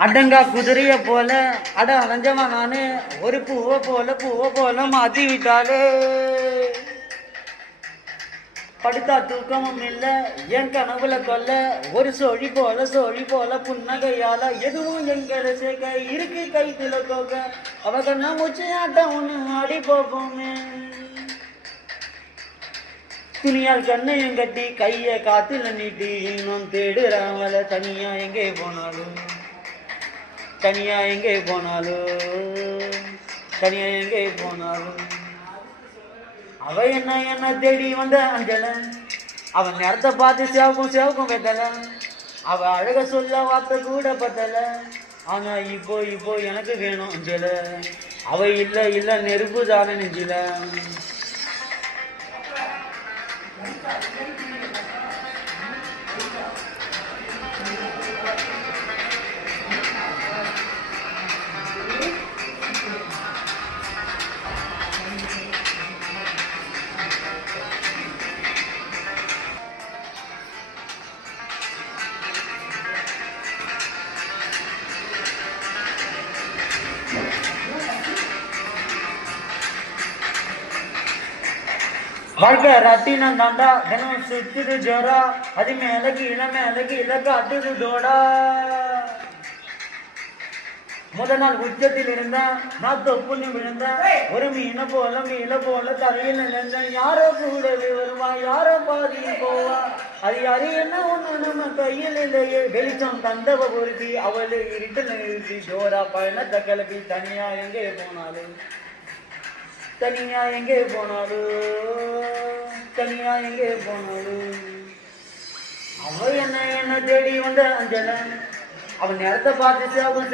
அடங்கா குதிரைய போல அட அலைஞ்சமா நானு ஒரு பூவை போல மாத்தி விட்டாலே. படுத்தா தூக்கமும் இல்ல என் கனவுல கொல்ல ஒரு சோழி போல புன்னகையால எதுவும் எங்களை சேர்க்க இருக்கு கைத்துல போக அவ கண்ணா மூச்சு ஆட்டம் ஒண்ணு ஆடி போகுமே. துணியால் கண்ணையும் கட்டி கைய காத்துல நீட்டி இன்னும் தேடுறாமல தனியா எங்கே போனாலும் தனியா எங்கே போனாலும் அவ என்ன தேடி வந்த அஞ்சல அவன் நேரத்தை பார்த்து சேவக்கும் வெத்தல அவ அழக சொல்ல வார்த்தை கூட பத்தல. ஆனா இப்போ எனக்கு வேணும் அஞ்சல அவ இல்ல நெருப்பு தான நெஞ்சில. வாழ்க்கை ரட்டினம் தாண்டா தினம் சுத்துது ஜோரா அது மேல கீழே காட்டுது டோடா. முதல் நாள் உச்சத்தில் இருந்தேன் நான் தொப்புன்னு விழுந்தேன் ஒரு மீனை போல தரையில் நினைந்தேன். யாரோ கூடவே வருவா யாரோ பாதியில் போவா அது யாரு என்ன ஒண்ணு நம்ம கையில் இல்லையே. வெளிச்சம் தந்தவ பொருத்தி அவளை இருட்டில் நிறுத்தி ஜோரா பயணத்தை கிளப்பி தனியா எங்கே போனாலும் அவ என்ன தேடி வந்த அஞ்சல அவன் நேரத்தை பார்த்து சேவக்கும்